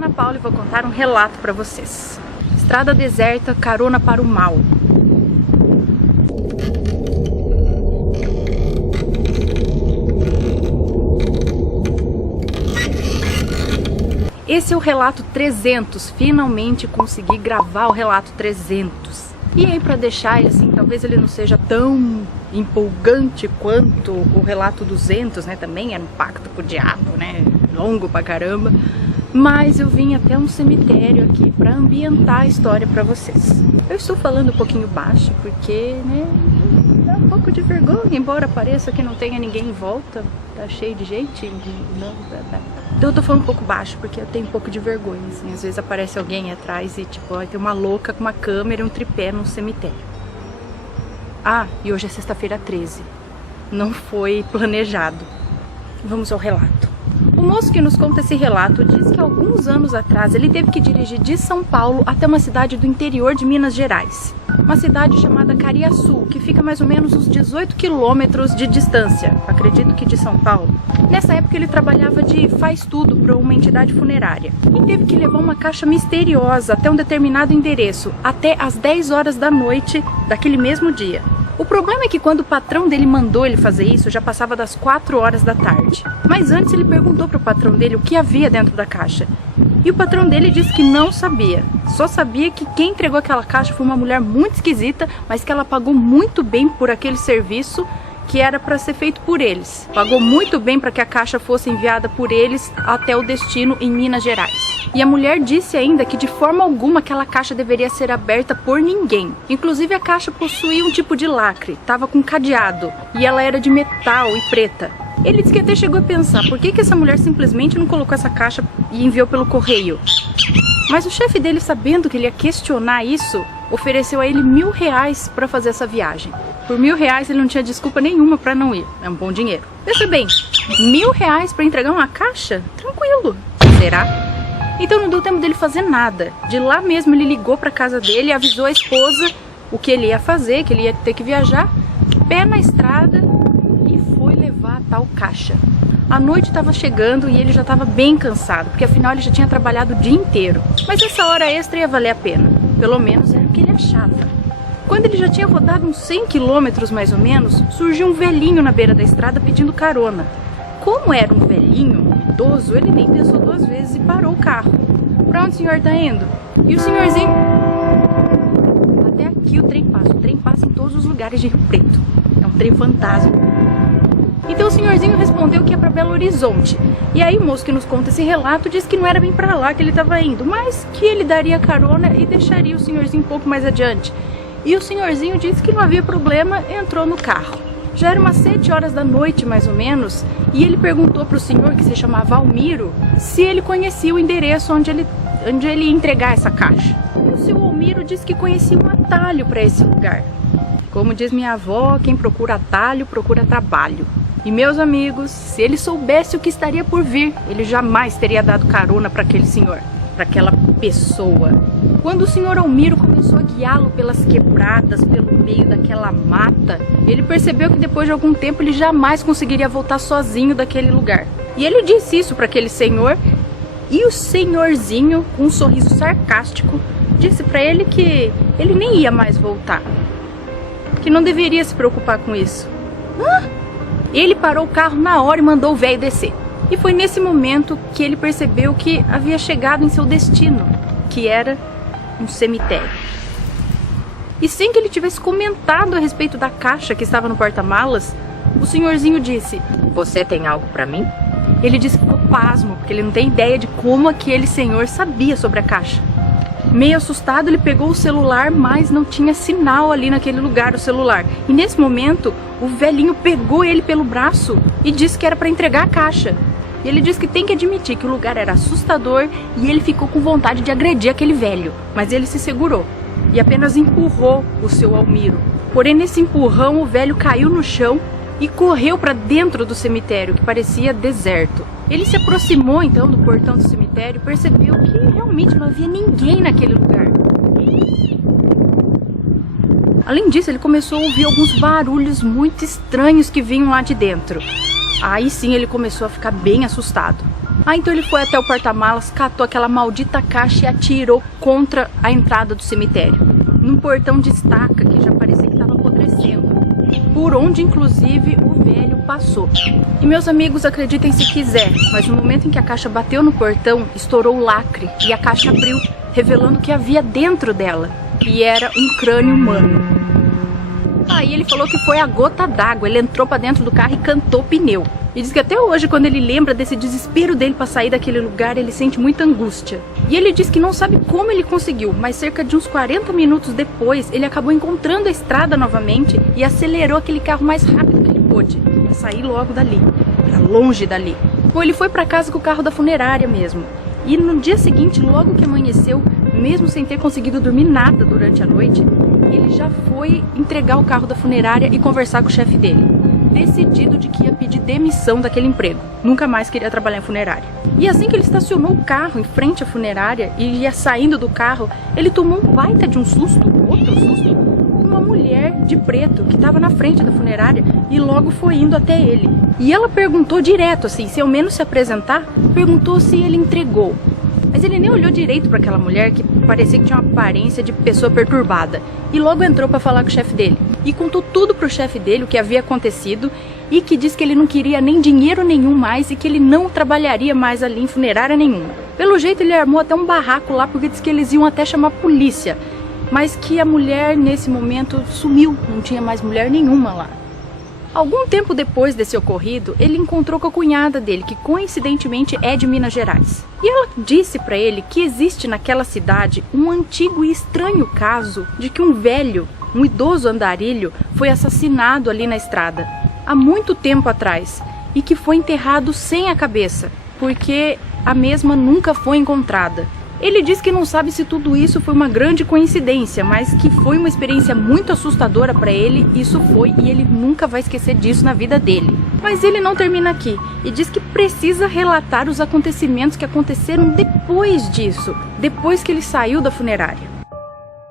Ana Paula e vou contar um relato para vocês. Estrada deserta, carona para o mal. Esse é o relato 300, finalmente consegui gravar o relato 300. E aí, para deixar ele assim, talvez ele não seja tão empolgante quanto o relato 200, né? Também era um pacto com o diabo, né? Longo pra caramba. Mas eu vim até um cemitério aqui para ambientar a história para vocês. Eu estou falando um pouquinho baixo porque, né, dá um pouco de vergonha, embora pareça que não tenha ninguém em volta, tá cheio de gente. Então eu tô falando um pouco baixo porque eu tenho um pouco de vergonha, assim. Às vezes aparece alguém atrás e tipo, tem uma louca com uma câmera e um tripé num cemitério. Ah, e hoje é sexta-feira 13. Não foi planejado. Vamos ao relato. O moço que nos conta esse relato diz que alguns anos atrás ele teve que dirigir de São Paulo até uma cidade do interior de Minas Gerais. Uma cidade chamada Cariaçu, que fica mais ou menos uns 18 quilômetros de distância, acredito que de São Paulo. Nessa época ele trabalhava de faz-tudo para uma entidade funerária e teve que levar uma caixa misteriosa até um determinado endereço, até às 10 horas da noite daquele mesmo dia. O problema é que quando o patrão dele mandou ele fazer isso, já passava das 4 horas da tarde. Mas antes ele perguntou para o patrão dele o que havia dentro da caixa. E o patrão dele disse que não sabia. Só sabia que quem entregou aquela caixa foi uma mulher muito esquisita, mas que ela pagou muito bem por aquele serviço que era para ser feito por eles. Pagou muito bem para que a caixa fosse enviada por eles até o destino em Minas Gerais. E a mulher disse ainda que de forma alguma aquela caixa deveria ser aberta por ninguém. Inclusive a caixa possuía um tipo de lacre, estava com cadeado e ela era de metal e preta. Ele disse que até chegou a pensar, por que essa mulher simplesmente não colocou essa caixa e enviou pelo correio? Mas o chefe dele, sabendo que ele ia questionar isso, ofereceu a ele R$1.000 para fazer essa viagem. Por R$1.000 ele não tinha desculpa nenhuma para não ir. É um bom dinheiro. Pensa bem, R$1.000 para entregar uma caixa? Tranquilo. Será? Então não deu tempo dele fazer nada. De lá mesmo ele ligou para casa dele e avisou a esposa o que ele ia fazer, que ele ia ter que viajar, pé na estrada, e foi levar a tal caixa. A noite estava chegando e ele já estava bem cansado, porque afinal ele já tinha trabalhado o dia inteiro. Mas essa hora extra ia valer a pena. Pelo menos era o que ele achava. Quando ele já tinha rodado uns 100 quilômetros mais ou menos, surgiu um velhinho na beira da estrada pedindo carona. Como era um velhinho, um idoso, ele nem pensou duas vezes e parou o carro. Pra onde o senhor tá indo? E o senhorzinho... Até aqui o trem passa em todos os lugares de Rio Preto. É um trem fantasma. Então o senhorzinho respondeu que ia para Belo Horizonte. E aí o moço que nos conta esse relato disse que não era bem para lá que ele estava indo, mas que ele daria carona e deixaria o senhorzinho um pouco mais adiante. E o senhorzinho disse que não havia problema, entrou no carro. Já era umas 7 horas da noite mais ou menos, e ele perguntou para o senhor, que se chamava Almiro, se ele conhecia o endereço onde ele ia entregar essa caixa. E o seu Almiro disse que conhecia um atalho para esse lugar. Como diz minha avó, quem procura atalho, procura trabalho. E meus amigos, se ele soubesse o que estaria por vir, ele jamais teria dado carona para aquele senhor, para aquela pessoa. Quando o senhor Almiro começou a guiá-lo pelas quebradas, pelo meio daquela mata, ele percebeu que depois de algum tempo ele jamais conseguiria voltar sozinho daquele lugar. E ele disse isso para aquele senhor, e o senhorzinho, com um sorriso sarcástico, disse para ele que ele nem ia mais voltar, que não deveria se preocupar com isso. Hã? Ele parou o carro na hora e mandou o velho descer. E foi nesse momento que ele percebeu que havia chegado em seu destino, que era um cemitério. E sem que ele tivesse comentado a respeito da caixa que estava no porta-malas, o senhorzinho disse: "Você tem algo para mim?" Ele disse que ficou pasmo, porque ele não tem ideia de como aquele senhor sabia sobre a caixa. Meio assustado, ele pegou o celular, mas não tinha sinal ali naquele lugar, o celular. E nesse momento, o velhinho pegou ele pelo braço e disse que era para entregar a caixa. E ele disse que tem que admitir que o lugar era assustador e ele ficou com vontade de agredir aquele velho. Mas ele se segurou e apenas empurrou o seu Almiro. Porém, nesse empurrão, o velho caiu no chão e correu para dentro do cemitério, que parecia deserto. Ele se aproximou então do portão do cemitério e percebeu que realmente não havia ninguém naquele lugar. Além disso, ele começou a ouvir alguns barulhos muito estranhos que vinham lá de dentro. Aí sim ele começou a ficar bem assustado. Então ele foi até o porta-malas, catou aquela maldita caixa e atirou contra a entrada do cemitério, num portão de estaca que já parecia que estava apodrecendo, por onde inclusive o velho passou. E meus amigos, acreditem se quiser, mas no momento em que a caixa bateu no portão, estourou o lacre e a caixa abriu, revelando o que havia dentro dela, e era um crânio humano. Aí ele falou que foi a gota d'água, ele entrou pra dentro do carro e cantou pneu. E diz que até hoje, quando ele lembra desse desespero dele pra sair daquele lugar, ele sente muita angústia. E ele diz que não sabe como ele conseguiu, mas cerca de uns 40 minutos depois, ele acabou encontrando a estrada novamente e acelerou aquele carro mais rápido que ele pôde, pra sair logo dali, pra longe dali. Bom, ele foi pra casa com o carro da funerária mesmo. E no dia seguinte, logo que amanheceu, mesmo sem ter conseguido dormir nada durante a noite, ele já foi entregar o carro da funerária e conversar com o chefe dele, decidido de que ia pedir demissão daquele emprego, nunca mais queria trabalhar em funerária. E assim que ele estacionou o carro em frente à funerária e ia saindo do carro, ele tomou um baita de um susto, outro susto, uma mulher de preto que estava na frente da funerária e logo foi indo até ele. E ela perguntou direto, assim, sem ao menos se apresentar, perguntou se ele entregou. Mas ele nem olhou direito para aquela mulher que parecia que tinha uma aparência de pessoa perturbada. E logo entrou para falar com o chefe dele. E contou tudo pro chefe dele, o que havia acontecido. E que disse que ele não queria nem dinheiro nenhum mais e que ele não trabalharia mais ali em funerária nenhuma. Pelo jeito ele armou até um barraco lá porque disse que eles iam até chamar a polícia. Mas que a mulher nesse momento sumiu, não tinha mais mulher nenhuma lá. Algum tempo depois desse ocorrido, ele encontrou com a cunhada dele, que coincidentemente é de Minas Gerais. E ela disse para ele que existe naquela cidade um antigo e estranho caso de que um velho, um idoso andarilho, foi assassinado ali na estrada, há muito tempo atrás, e que foi enterrado sem a cabeça, porque a mesma nunca foi encontrada. Ele diz que não sabe se tudo isso foi uma grande coincidência, mas que foi uma experiência muito assustadora para ele, isso foi, e ele nunca vai esquecer disso na vida dele. Mas ele não termina aqui, e diz que precisa relatar os acontecimentos que aconteceram depois disso, depois que ele saiu da funerária.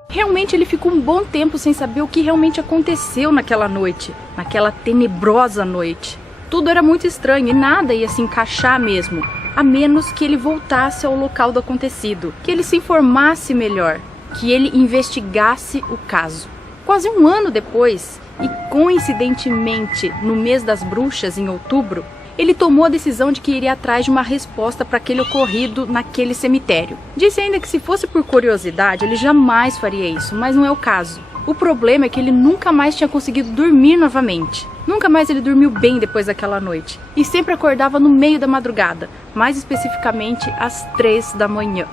Realmente ele ficou um bom tempo sem saber o que realmente aconteceu naquela noite, naquela tenebrosa noite. Tudo era muito estranho e nada ia se encaixar mesmo, a menos que ele voltasse ao local do acontecido, que ele se informasse melhor, que ele investigasse o caso. Quase um ano depois, e coincidentemente no mês das bruxas, em outubro, ele tomou a decisão de que iria atrás de uma resposta para aquele ocorrido naquele cemitério. Disse ainda que se fosse por curiosidade, ele jamais faria isso, mas não é o caso. O problema é que ele nunca mais tinha conseguido dormir novamente. Nunca mais ele dormiu bem depois daquela noite. E sempre acordava no meio da madrugada, mais especificamente às 3 da manhã.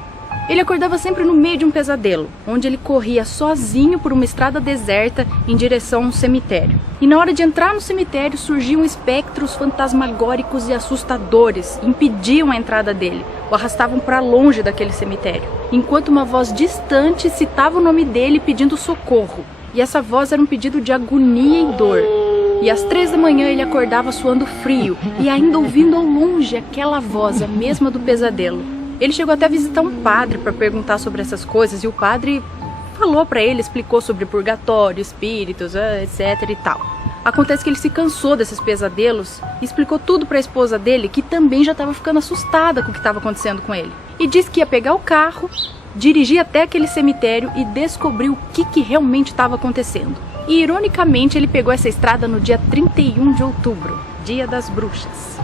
Ele acordava sempre no meio de um pesadelo, onde ele corria sozinho por uma estrada deserta em direção a um cemitério. E na hora de entrar no cemitério surgiam espectros fantasmagóricos e assustadores, impediam a entrada dele, o arrastavam para longe daquele cemitério, enquanto uma voz distante citava o nome dele pedindo socorro. E essa voz era um pedido de agonia e dor. E às 3 da manhã ele acordava suando frio e ainda ouvindo ao longe aquela voz, a mesma do pesadelo. Ele chegou até a visitar um padre para perguntar sobre essas coisas e o padre falou para ele, explicou sobre purgatório, espíritos, etc e tal. Acontece que ele se cansou desses pesadelos e explicou tudo para a esposa dele, que também já estava ficando assustada com o que estava acontecendo com ele. E disse que ia pegar o carro, dirigir até aquele cemitério e descobrir o que realmente estava acontecendo. E ironicamente ele pegou essa estrada no dia 31 de outubro, dia das bruxas.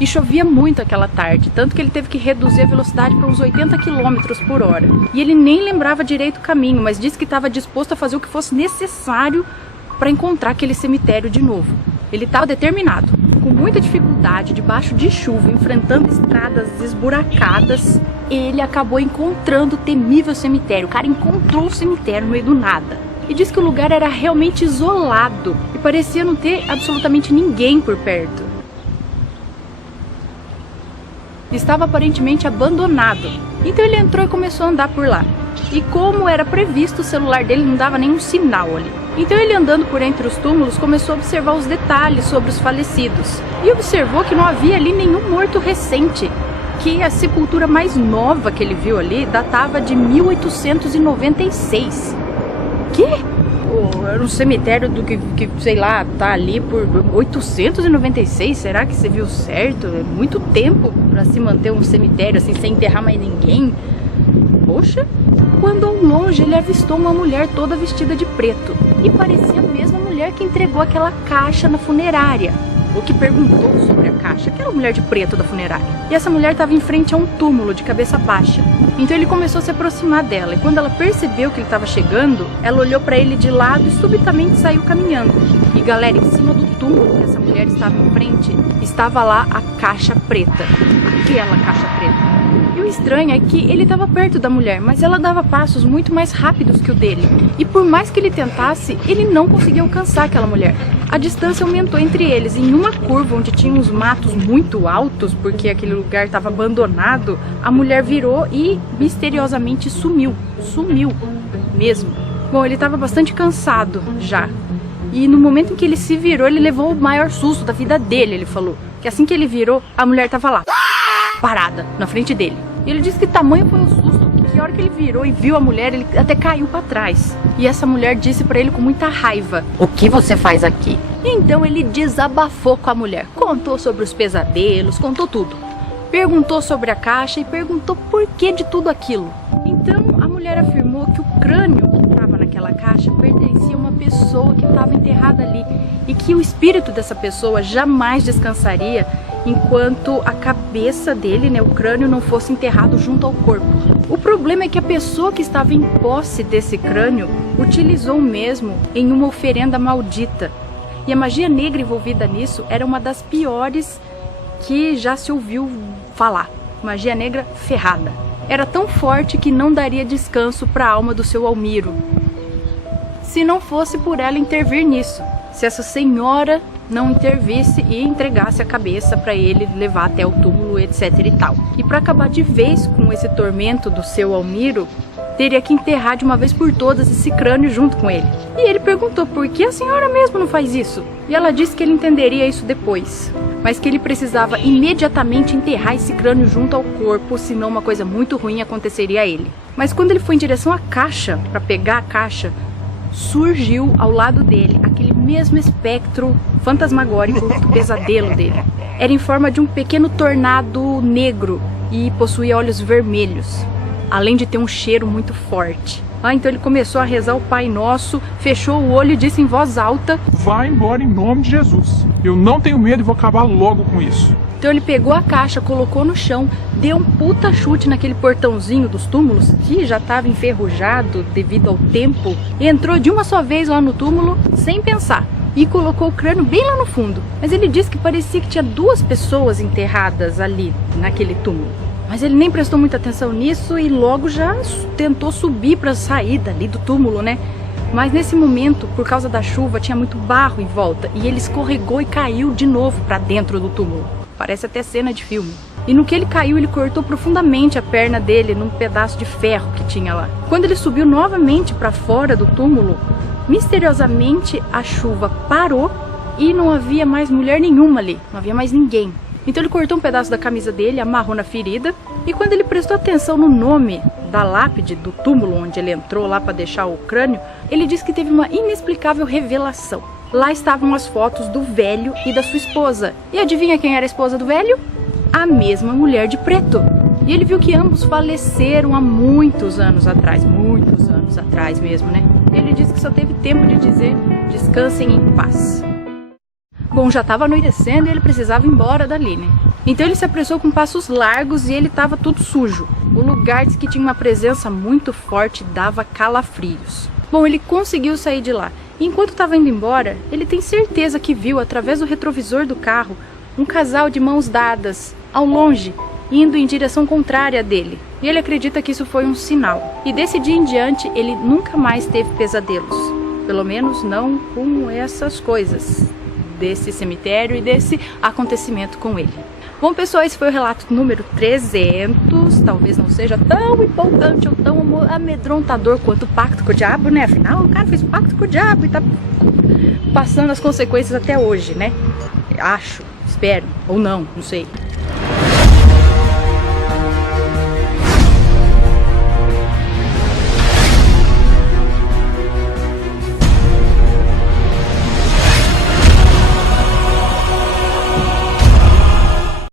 E chovia muito aquela tarde, tanto que ele teve que reduzir a velocidade para uns 80 km por hora. E ele nem lembrava direito o caminho, mas disse que estava disposto a fazer o que fosse necessário para encontrar aquele cemitério de novo. Ele estava determinado. Com muita dificuldade, debaixo de chuva, enfrentando estradas esburacadas, ele acabou encontrando o temível cemitério. O cara encontrou o cemitério no meio do nada. E disse que o lugar era realmente isolado e parecia não ter absolutamente ninguém por perto. Estava aparentemente abandonado. Então ele entrou e começou a andar por lá. E como era previsto, o celular dele não dava nenhum sinal ali. Então ele, andando por entre os túmulos, começou a observar os detalhes sobre os falecidos. E observou que não havia ali nenhum morto recente. Que a sepultura mais nova que ele viu ali datava de 1896. Que? era um cemitério do que, sei lá, tá ali por 896, será que você viu certo? É muito tempo pra se manter um cemitério assim, sem enterrar mais ninguém. Poxa, quando ao longe ele avistou uma mulher toda vestida de preto, e parecia a mesma mulher que entregou aquela caixa na funerária, ou que perguntou sobre a caixa, aquela mulher de preto da funerária. E essa mulher estava em frente a um túmulo de cabeça baixa. Então ele começou a se aproximar dela, e quando ela percebeu que ele estava chegando, ela olhou para ele de lado e subitamente saiu caminhando. E galera, em cima do túmulo que essa mulher estava em frente, estava lá a caixa preta, aquela caixa preta. E o estranho é que ele estava perto da mulher, mas ela dava passos muito mais rápidos que o dele. E por mais que ele tentasse, ele não conseguia alcançar aquela mulher. A distância aumentou entre eles. Em uma curva onde tinha uns matos muito altos, porque aquele lugar estava abandonado, a mulher virou e misteriosamente sumiu. Sumiu mesmo. Bom, ele estava bastante cansado já. E no momento em que ele se virou, ele levou o maior susto da vida dele, ele falou. Que assim que ele virou, a mulher estava lá, parada, na frente dele. E ele disse que tamanho foi o susto, que a hora que ele virou e viu a mulher, ele até caiu para trás. E essa mulher disse para ele com muita raiva: "O que você faz aqui?" Então ele desabafou com a mulher, contou sobre os pesadelos, contou tudo. Perguntou sobre a caixa e perguntou por que de tudo aquilo. Então a mulher afirmou que o crânio que estava naquela caixa pertencia a uma pessoa que estava enterrada ali, e que o espírito dessa pessoa jamais descansaria enquanto a cabeça dele, né, o crânio, não fosse enterrado junto ao corpo. O problema é que a pessoa que estava em posse desse crânio utilizou o mesmo em uma oferenda maldita. E a magia negra envolvida nisso era uma das piores que já se ouviu falar. Magia negra ferrada. Era tão forte que não daria descanso para a alma do seu Almiro, se não fosse por ela intervir nisso. Se essa senhora não intervisse e entregasse a cabeça para ele levar até o túmulo, etc e tal. E para acabar de vez com esse tormento do seu Almiro, teria que enterrar de uma vez por todas esse crânio junto com ele. E ele perguntou por que a senhora mesmo não faz isso. E ela disse que ele entenderia isso depois, mas que ele precisava imediatamente enterrar esse crânio junto ao corpo, senão uma coisa muito ruim aconteceria a ele. Mas quando ele foi em direção à caixa, para pegar a caixa, surgiu ao lado dele aquele mesmo espectro fantasmagórico do pesadelo dele. Era em forma de um pequeno tornado negro e possuía olhos vermelhos, além de ter um cheiro muito forte. Então ele começou a rezar o Pai Nosso, fechou o olho e disse em voz alta: "Vai embora em nome de Jesus. Eu não tenho medo e vou acabar logo com isso." Então ele pegou a caixa, colocou no chão, deu um puta chute naquele portãozinho dos túmulos, que já estava enferrujado devido ao tempo, entrou de uma só vez lá no túmulo, sem pensar, e colocou o crânio bem lá no fundo. Mas ele disse que parecia que tinha 2 pessoas enterradas ali, naquele túmulo. Mas ele nem prestou muita atenção nisso e logo já tentou subir para sair dali do túmulo, né? Mas nesse momento, por causa da chuva, tinha muito barro em volta e ele escorregou e caiu de novo para dentro do túmulo. Parece até cena de filme. E no que ele caiu, ele cortou profundamente a perna dele num pedaço de ferro que tinha lá. Quando ele subiu novamente para fora do túmulo, misteriosamente a chuva parou e não havia mais mulher nenhuma ali, não havia mais ninguém. Então ele cortou um pedaço da camisa dele, amarrou na ferida, e quando ele prestou atenção no nome da lápide do túmulo onde ele entrou lá para deixar o crânio, ele disse que teve uma inexplicável revelação. Lá estavam as fotos do velho e da sua esposa. E adivinha quem era a esposa do velho? A mesma mulher de preto. E ele viu que ambos faleceram há muitos anos atrás mesmo, né? Ele disse que só teve tempo de dizer: "Descansem em paz." Bom, já estava anoitecendo e ele precisava ir embora dali, né? Então ele se apressou com passos largos e ele estava tudo sujo. O lugar disse que tinha uma presença muito forte e dava calafrios. Bom, ele conseguiu sair de lá. E enquanto estava indo embora, ele tem certeza que viu, através do retrovisor do carro, um casal de mãos dadas, ao longe, indo em direção contrária dele. E ele acredita que isso foi um sinal. E desse dia em diante, ele nunca mais teve pesadelos. Pelo menos não com essas coisas desse cemitério e desse acontecimento com ele. Bom, pessoal, esse foi o relato número 300. Talvez não seja tão empolgante ou tão amedrontador quanto o pacto com o diabo, né? Afinal, o cara fez pacto com o diabo e tá passando as consequências até hoje, né? Acho, espero, ou não sei.